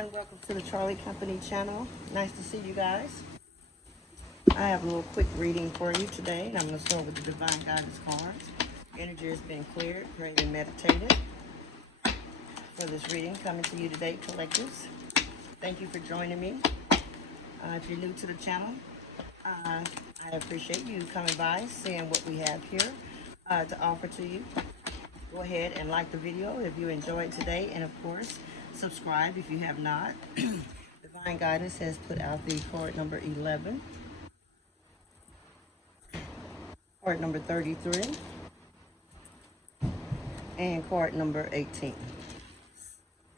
everyone, welcome to the Charlie Company channel. Nice to see you guys. I have a little quick reading for you today, and I'm going to start with the Divine Guidance cards. Energy has been cleared, prayed, and meditated for this reading coming to you today, collectives. Thank you for joining me. If you're new to the channel, I appreciate you coming by, seeing what we have here to offer to you. Go ahead and like the video if you enjoyed today, and of course, subscribe if you have not. Divine Guidance has put out the card number 11, card number 33, and card number 18.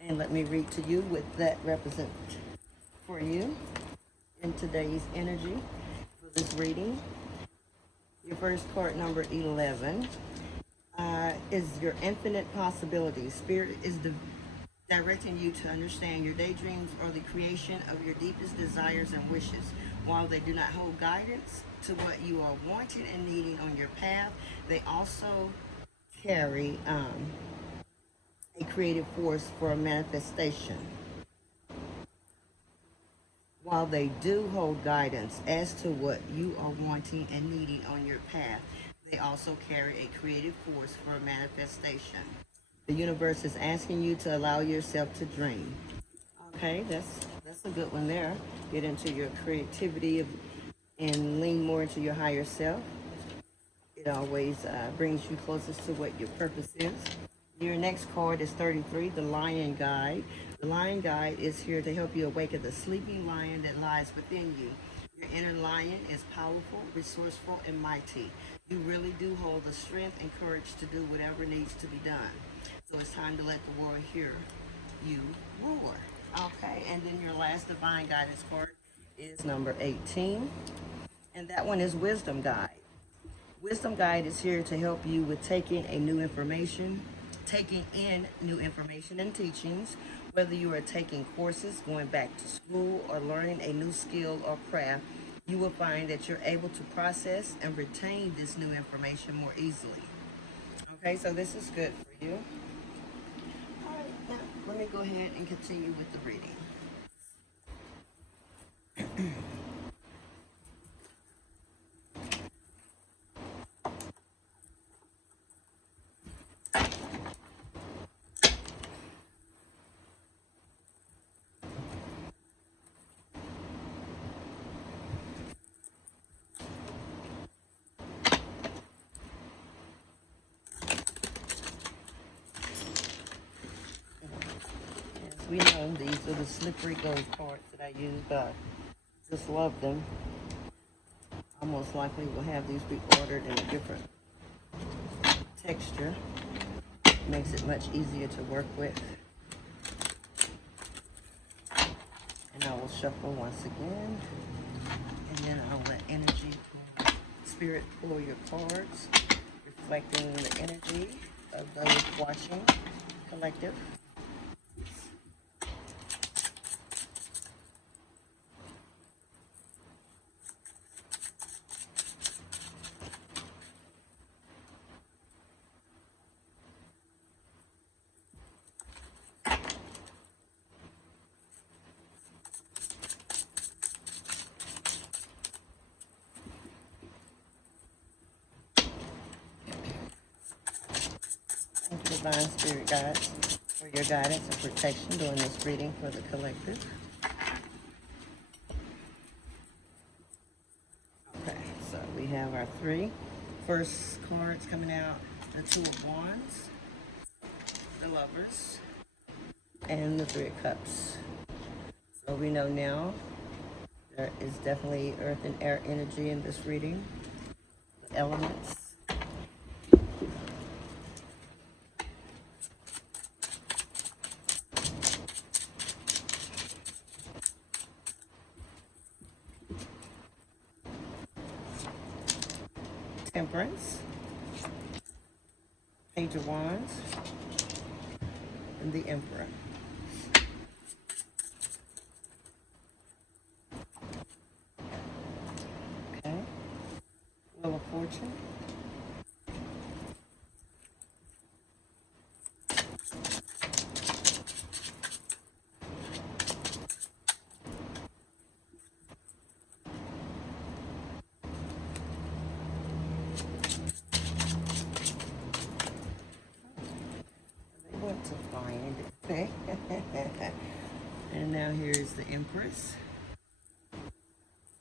And let me read to you what that represents for you in today's energy for this reading. Your first card, number 11, is your infinite possibilities. Spirit is directing you to understand your daydreams or the creation of your deepest desires and wishes. While they do not hold guidance to what you are wanting and needing on your path, they also carry a creative force for a manifestation. While they do hold guidance as to what you are wanting and needing on your path, they also carry a creative force for a manifestation. The universe is asking you to allow yourself to dream. Okay, that's a good one there. Get into your creativity and lean more into your higher self. It always brings you closest to what your purpose is. Your next card is 33, the Lion Guide. The Lion Guide is here to help you awaken the sleeping lion that lies within you. Your inner lion is powerful, resourceful, and mighty. You really do hold the strength and courage to do whatever needs to be done. So it's time to let the world hear you roar. Okay, and then your last Divine Guidance card is number 18. And that one is Wisdom Guide. Wisdom Guide is here to help you with taking in new information and teachings, whether you are taking courses, going back to school, or learning a new skill or craft. You will find that you're able to process and retain this new information more easily. Okay, so this is good for you. All right, now let me go ahead and continue with the reading. We know these are the slippery gold cards that I use, but just love them. I most likely will have these be ordered in a different texture. Makes it much easier to work with. And I will shuffle once again. And then I'll let energy, spirit pull your cards, reflecting the energy of those watching, collective. Divine Spirit Guides for your guidance and protection during this reading for the collective. Okay, so we have our three first cards coming out, the Two of Wands, the Lovers, and the Three of Cups. So we know now there is definitely earth and air energy in this reading, the elements. Temperance, Page of Wands, and the Emperor. Okay, Wheel of Fortune, here's the Empress,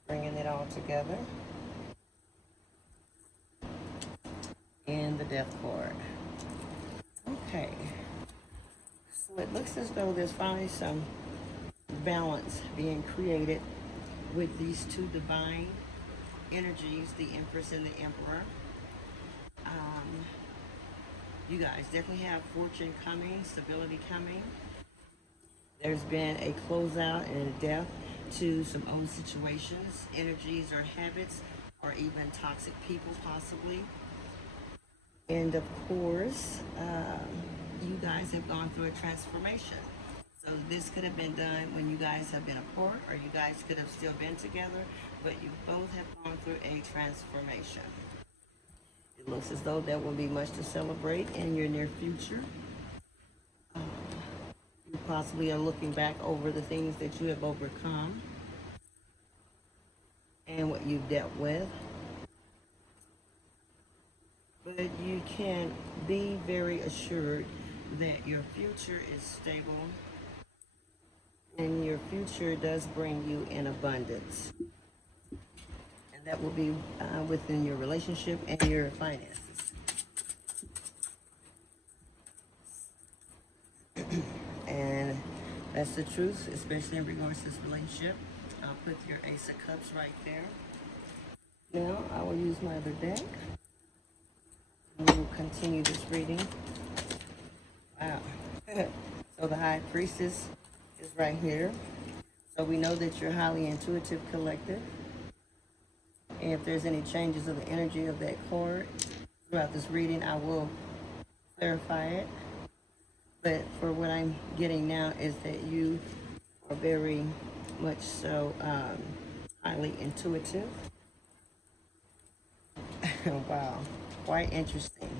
bringing it all together, and the Death card. Okay, so it looks as though there's finally some balance being created with these two divine energies, the Empress and the Emperor. You guys definitely have fortune coming, stability coming. There's been a closeout and a death to some old situations, energies or habits, or even toxic people possibly. And of course, you guys have gone through a transformation. So this could have been done when you guys have been apart, or you guys could have still been together, but you both have gone through a transformation. It looks as though there will be much to celebrate in your near future. You possibly are looking back over the things that you have overcome and what you've dealt with. But you can be very assured that your future is stable and your future does bring you in abundance. That will be within your relationship and your finances. And that's the truth, especially in regards to this relationship. I'll put your Ace of Cups right there. Now I will use my other deck. We will continue this reading. Wow. So the High Priestess is right here. So we know that you're highly intuitive collective. And if there's any changes of the energy of that card throughout this reading, I will clarify it. But for what I'm getting now is that you are very much so highly intuitive. Wow, quite interesting.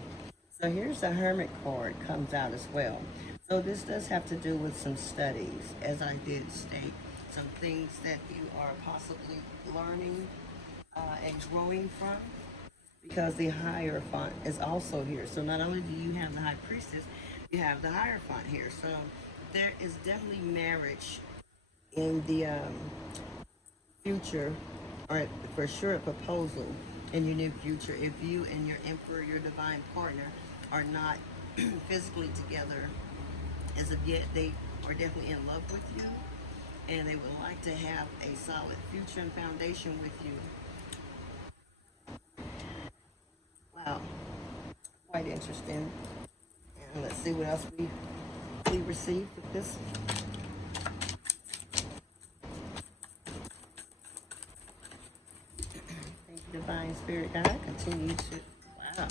So here's the Hermit card comes out as well. So this does have to do with some studies, as I did state, some things that you are possibly learning and growing from, because the Hierophant is also here. So not only do you have the High Priestess, you have the Hierophant here. So there is definitely marriage in the future, or for sure a proposal in your near future, if you and your Emperor, your divine partner, are not physically together as of yet. They are definitely in love with you, and they would like to have a solid future and foundation with you. Wow, quite interesting. And let's see what else we received with this. Thank you, Divine Spirit Guide. Continue to, wow,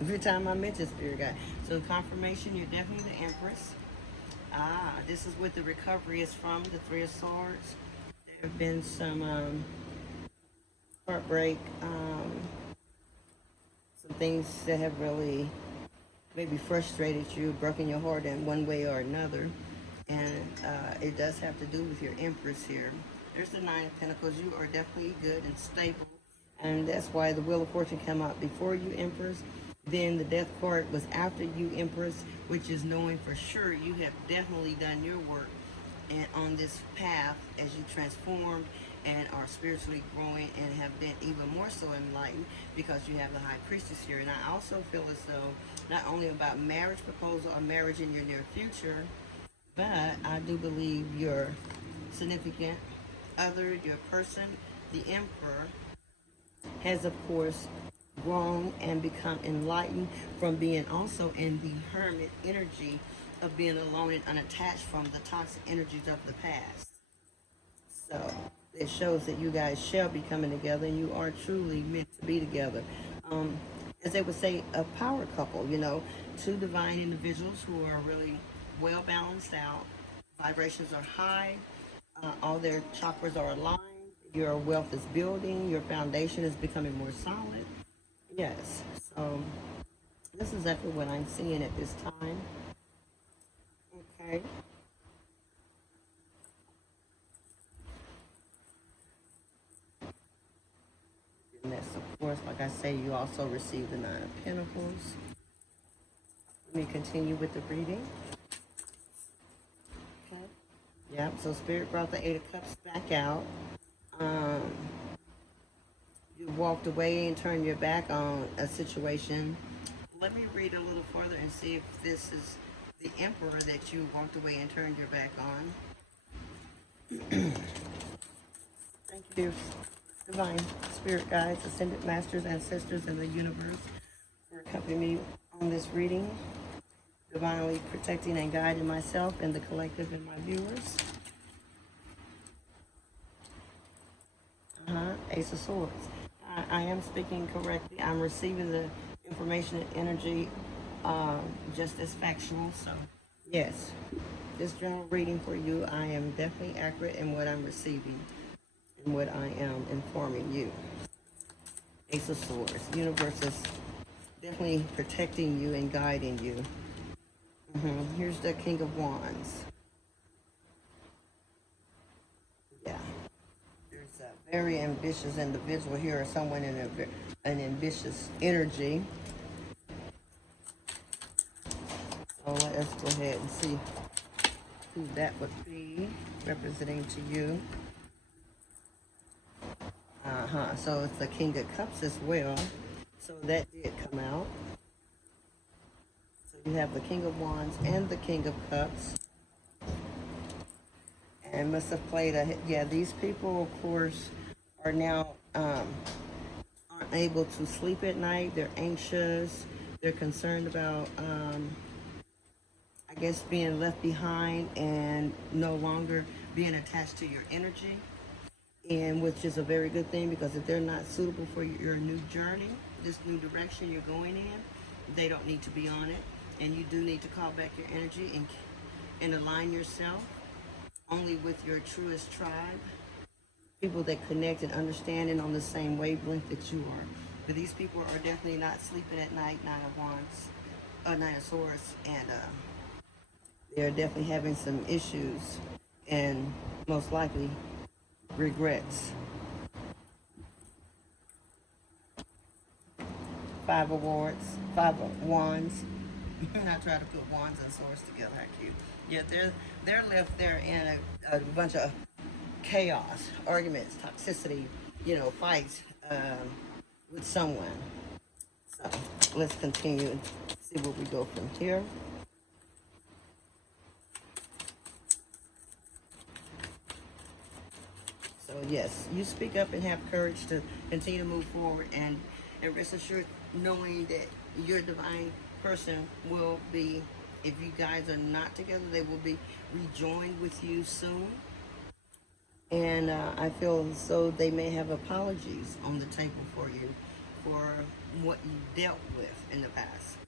every time I mention Spirit Guide. So confirmation, you're definitely the Empress. This is what the recovery is from, the Three of Swords. There have been some heartbreak, some things that have really maybe frustrated you, broken your heart in one way or another. And it does have to do with your Empress here. There's the Nine of Pentacles. You are definitely good and stable. And that's why the Wheel of Fortune came out before you, Empress. Then the Death card was after you, Empress, which is knowing for sure you have definitely done your work and on this path as you transformed and are spiritually growing and have been even more so enlightened because you have the High Priestess here. And I also feel as though not only about marriage proposal or marriage in your near future, but I do believe your significant other, your person, the Emperor, has of course grown and become enlightened from being also in the Hermit energy of being alone and unattached from the toxic energies of the past. So it shows that you guys shall be coming together and you are truly meant to be together. As they would say, a power couple, you know, two divine individuals who are really well balanced out. Vibrations are high. All their chakras are aligned. Your wealth is building. Your foundation is becoming more solid. Yes. So this is exactly what I'm seeing at this time. Okay. And that's, of course, like I say, you also receive the Nine of Pentacles. Let me continue with the reading. Okay. Yep, so Spirit brought the Eight of Cups back out. Um, you walked away and turned your back on a situation. Let me read a little further and see if this is the Emperor that you walked away and turned your back on. Thank you, dear Divine Spirit Guides, Ascended Masters, Ancestors, and the Universe for accompanying me on this reading, divinely protecting and guiding myself and the collective and my viewers. Ace of Swords. I am speaking correctly. I'm receiving the information and energy just as factual. So, yes, this general reading for you, I am definitely accurate in what I'm receiving and what I am informing you. Ace of Swords. Universe is definitely protecting you and guiding you. Here's the King of Wands. Yeah. There's a very ambitious individual here, or someone in an ambitious energy. So let us go ahead and see who that would be representing to you. So it's the King of Cups as well. So that did come out. So you have the King of Wands and the King of Cups. And must have played these people, of course, are now aren't able to sleep at night. They're anxious. They're concerned about, I guess, being left behind and no longer being attached to your energy. And which is a very good thing, because if they're not suitable for your new journey, this new direction you're going in, they don't need to be on it. And you do need to call back your energy and align yourself only with your truest tribe, people that connect and understand and on the same wavelength that you are. But these people are definitely not sleeping at night, Nine of Swords, and they're definitely having some issues and most likely regrets. Five of Wands. I try to put wands and swords together. How cute. Yeah, they're left there in a bunch of chaos, arguments, toxicity, fights with someone. So let's continue and see where we go from here. So yes, you speak up and have courage to continue to move forward, and rest assured knowing that your divine person will be, if you guys are not together, they will be rejoined with you soon. And I feel as though they may have apologies on the table for you for what you dealt with in the past.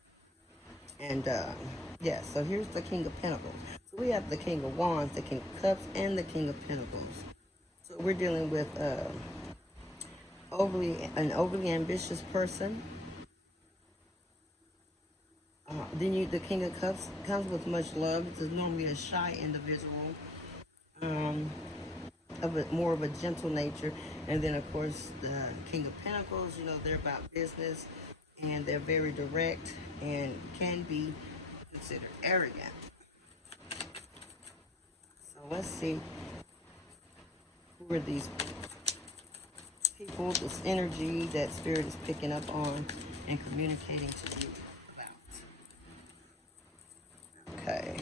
And so here's the King of Pentacles. So we have the King of Wands, the King of Cups, and the King of Pentacles. So we're dealing with an overly ambitious person. The King of Cups comes with much love. It's normally a shy individual, more of a gentle nature. And then, of course, the King of Pentacles, they're about business, and they're very direct and can be considered arrogant. So let's see, who are these people, this energy that Spirit is picking up on and communicating to you about. Okay.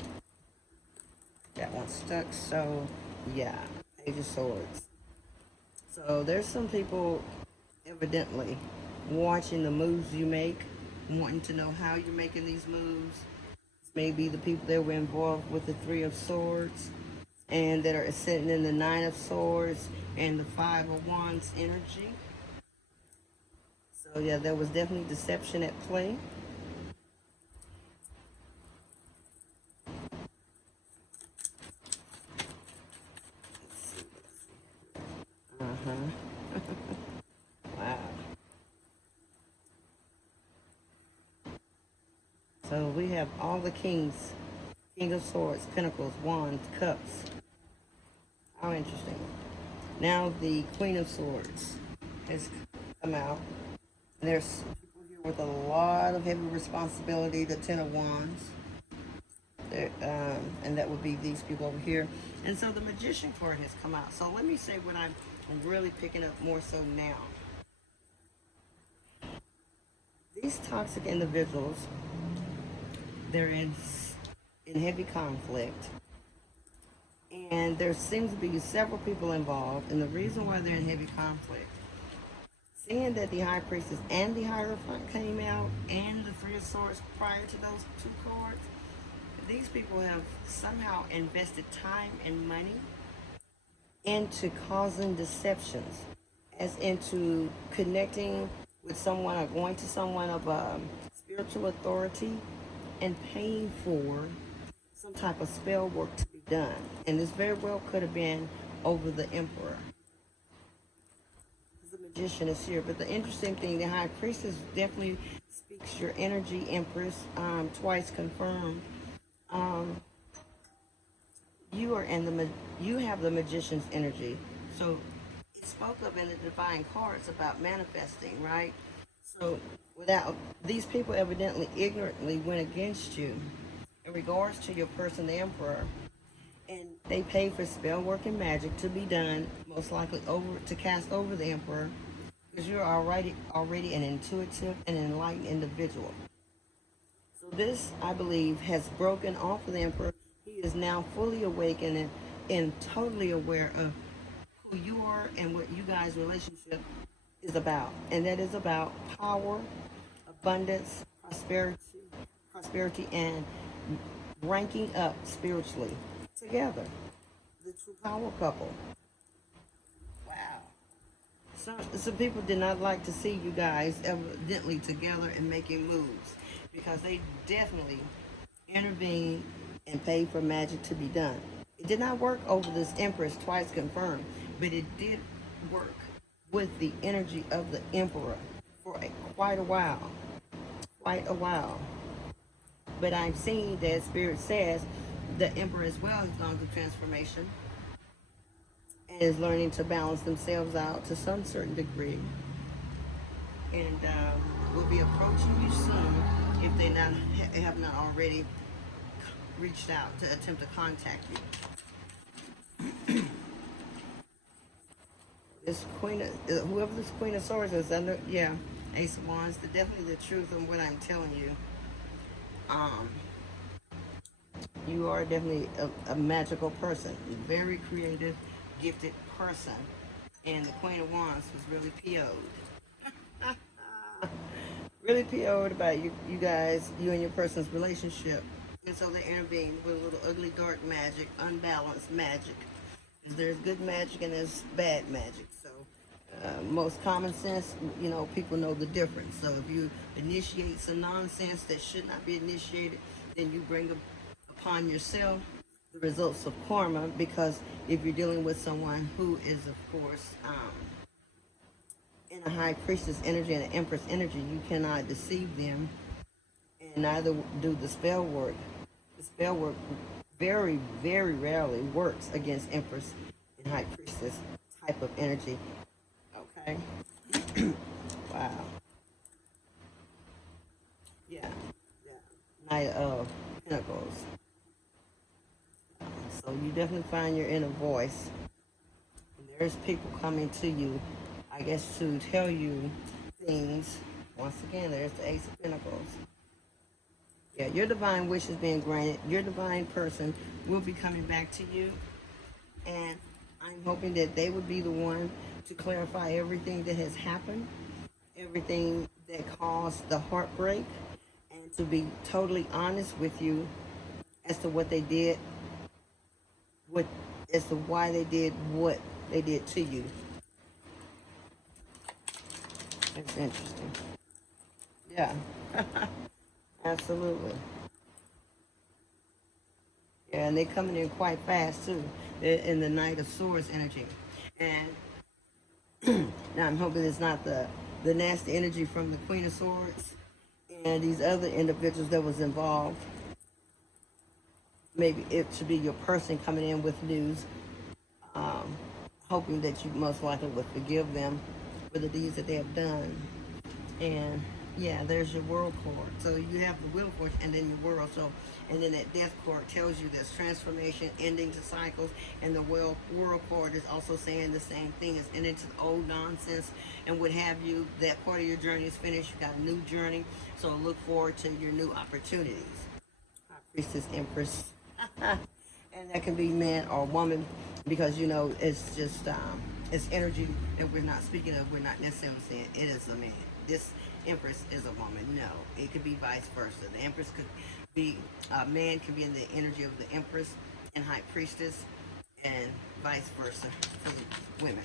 That one's stuck, so yeah, Page of Swords. So there's some people evidently watching the moves you make, wanting to know how you're making these moves. Maybe the people that were involved with the Three of Swords and that are sitting in the Nine of Swords and the Five of Wands energy. So yeah, there was definitely deception at play. Wow. So we have all the kings. King of Swords, Pentacles, Wands, Cups. How interesting. Now the Queen of Swords has come out. And there's people here with a lot of heavy responsibility. The Ten of Wands. and that would be these people over here. And so the Magician card has come out. So let me say what I'm really picking up more so now. These toxic individuals, they're in heavy conflict, and there seems to be several people involved. And the reason why they're in heavy conflict, seeing that the High Priestess and the Hierophant came out, and the Three of Swords prior to those two cards, these people have somehow invested time and money into causing deceptions, as into connecting with someone or going to someone of spiritual authority and paying for some type of spell work to be done. And this very well could have been over the Emperor. The Magician is here. But the interesting thing, the High Priestess definitely speaks your energy, Empress, twice confirmed. You have the Magician's energy. So it spoke of in the divine cards about manifesting, right? So without these people evidently ignorantly went against you in regards to your person, the Emperor, and they paid for spell work and magic to be done, most likely to cast over the Emperor, because you're already an intuitive and enlightened individual. So this, I believe, has broken off of the Emperor. He is now fully awakened and totally aware of who you are and what you guys' relationship is about. And that is about power, abundance, prosperity, and ranking up spiritually together. The true power couple. Wow. Some people did not like to see you guys evidently together and making moves, because they definitely intervened and paid for magic to be done. It did not work over this Empress, twice confirmed, but it did work with the energy of the Emperor for quite a while. Quite a while. But I'm seeing that Spirit says the Emperor as well has gone through transformation and is learning to balance themselves out to some certain degree. And will be approaching you soon if they have not already reached out to attempt to contact you. This Queen of, whoever this Queen of Swords is, yeah, Ace of Wands, definitely the truth of what I'm telling you. You are definitely a magical person, a very creative, gifted person, and the Queen of Wands was really PO'd. Really PO'd about you guys, you and your person's relationship. And so they intervene with a little ugly, dark magic, unbalanced magic. There's good magic and there's bad magic. So most common sense, people know the difference. So if you initiate some nonsense that should not be initiated, then you bring upon yourself the results of karma, because if you're dealing with someone who is, of course, in a High Priestess energy and an Empress energy, you cannot deceive them, and neither do the spell work. The spell work very, very rarely works against Empress and High Priestess type of energy. Okay? Wow. Yeah. Knight of Pentacles. So you definitely find your inner voice. And there's people coming to you, I guess, to tell you things. Once again, there's the Ace of Pentacles. Yeah, your divine wish is being granted. Your divine person will be coming back to you. And I'm hoping that they would be the one to clarify everything that has happened, everything that caused the heartbreak, and to be totally honest with you as to what they did, as to why they did what they did to you. That's interesting. Yeah. Absolutely. Yeah, and they're coming in quite fast too. They're in the Knight of Swords energy. And now I'm hoping it's not the nasty energy from the Queen of Swords and these other individuals that was involved. Maybe it should be your person coming in with news, hoping that you most likely would forgive them for the deeds that they have done. And Yeah, there's your world card. So you have the wheel of fortune and then your world. So, and then that death card tells you there's transformation, ending to cycles, and the world card is also saying the same thing. It's ending to the old nonsense and what have you. That part of your journey is finished. You got a new journey. So look forward to your new opportunities. High Priestess Empress. And that can be man or woman because you know it's just it's energy that we're not speaking of. We're not necessarily saying it is a man. This empress is a woman. No, it could be vice versa. The empress could be a man, could be in the energy of the empress and high priestess, and vice versa for the women.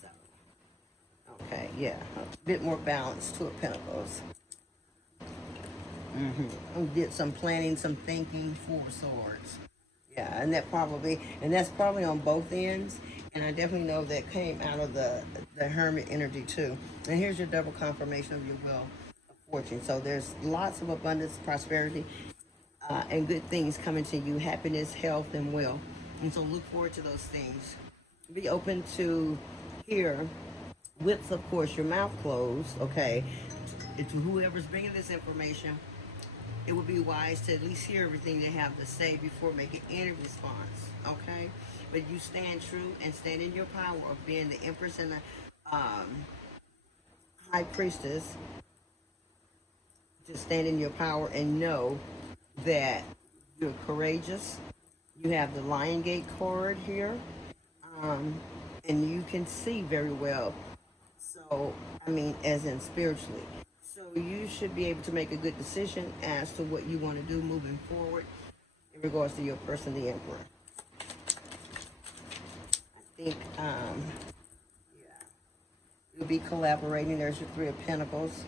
So okay, yeah, a bit more balance. Two of Pentacles. Get some planning, some thinking. Four of Swords. Yeah, and that's probably on both ends. And I definitely know that came out of the Hermit energy too. And here's your double confirmation of your will of fortune. So there's lots of abundance, prosperity, and good things coming to you. Happiness, health, and wealth. And so look forward to those things. Be open to hear with, of course, your mouth closed. Okay, to whoever's bringing this information, it would be wise to at least hear everything they have to say before making any response. Okay, but you stand true and stand in your power of being the empress and the high priestess. Just stand in your power and know that you're courageous. You have the Lion Gate card here, um, and you can see very well. So, I mean, as in spiritually. So you should be able to make a good decision as to what you want to do moving forward in regards to your person, the Emperor. I think, yeah, you'll be collaborating. There's your Three of Pentacles.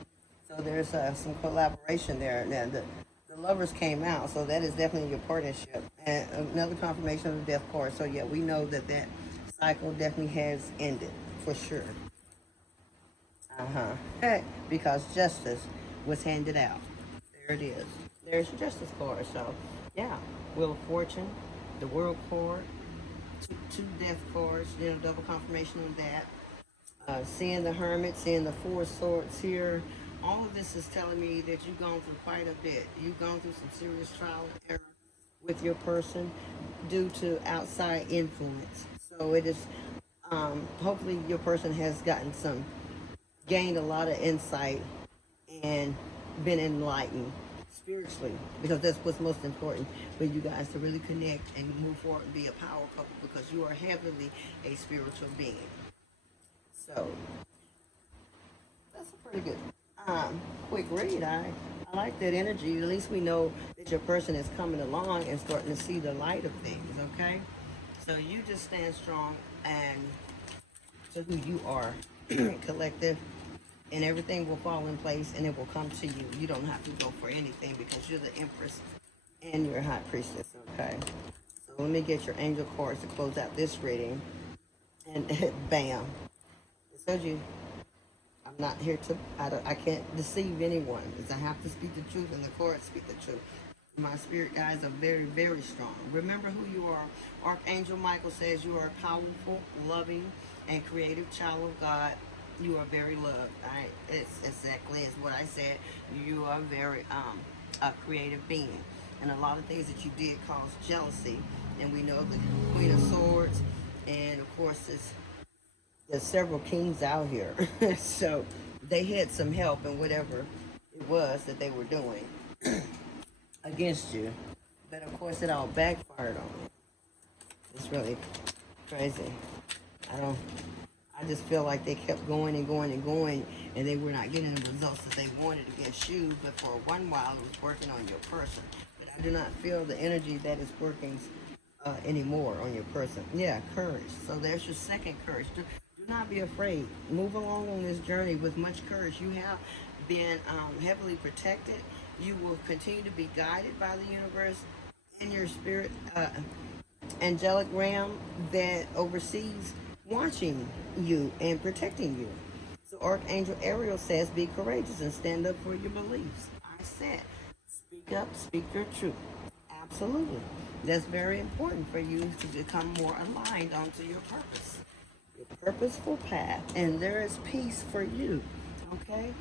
So there's some collaboration there. Now, the lovers came out, so that is definitely your partnership. And another confirmation of the death card. So, yeah, we know that that cycle definitely has ended for sure. Uh-huh. Because justice was handed out. There it is. There's your justice card. So, yeah, Wheel of Fortune, the World card, two death cards, you know, double confirmation of that. Seeing the Hermit, seeing the Four of Swords here. All of this is telling me that you've gone through quite a bit. You've gone through some serious trial and error with your person due to outside influence. So it is, hopefully your person has gained a lot of insight and been enlightened spiritually because that's what's most important for you guys to really connect and move forward and be a power couple because you are heavily a spiritual being. So that's a pretty good quick read. I like that energy. At least we know that your person is coming along and starting to see the light of things, okay? So you just stand strong and to who you are, collective, and everything will fall in place and it will come to you. You don't have to go for anything because you're the Empress and you're a High Priestess, okay? So let me get your angel cards to close out this reading. And bam. It says you, I'm not here to, I can't deceive anyone. Because I have to speak the truth and the cards speak the truth. My spirit guides are very, very strong. Remember who you are. Archangel Michael says you are a powerful, loving, and creative child of God. You are very loved. It's exactly as what I said. You are very a creative being, and a lot of things that you did cause jealousy. And we know the Queen of Swords, and of course there's several kings out here, so they had some help in whatever it was that they were doing against you. But of course, it all backfired on you. It's really crazy. I don't. I just feel like they kept going and going and going, and they were not getting the results that they wanted against you. But for one while, it was working on your person. But I do not feel the energy that is working anymore on your person. Yeah, courage. So there's your second courage. Do not be afraid. Move along on this journey with much courage. You have been heavily protected. You will continue to be guided by the universe in your spirit angelic realm that oversees watching you and protecting you. So Archangel Ariel says, be courageous and stand up for your beliefs. I said, speak up, speak your truth. Absolutely. That's very important for you to become more aligned onto your purpose, your purposeful path, and there is peace for you. Okay?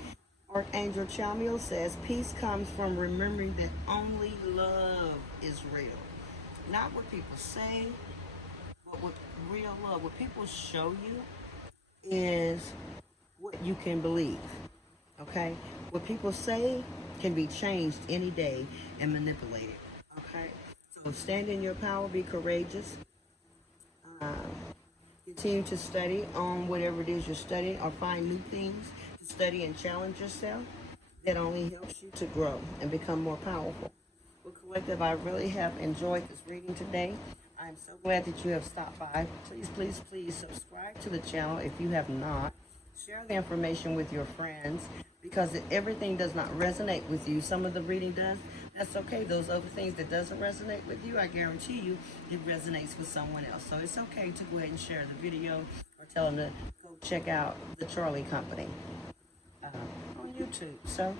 Archangel Chamiel says, peace comes from remembering that only love is real. Not what people say, but what real love, what people show you is what you can believe. Okay? What people say can be changed any day and manipulated. Okay? So stand in your power, be courageous. Um, Continue to study on whatever it is you're studying or find new things to study and challenge yourself. That only helps you to grow and become more powerful. Well, Collective, I really have enjoyed this reading today. I'm so glad that you have stopped by. Please, please, please subscribe to the channel if you have not. Share the information with your friends because if everything does not resonate with you, some of the reading does. That's okay. Those other things that doesn't resonate with you, I guarantee you, it resonates with someone else. So it's okay to go ahead and share the video or tell them to go check out the Charlie Company on YouTube. So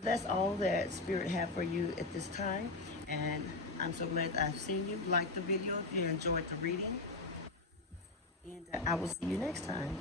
that's all that Spirit have for you at this time. And I'm so glad that I've seen you. Like the video if you enjoyed the reading. And I will see you next time.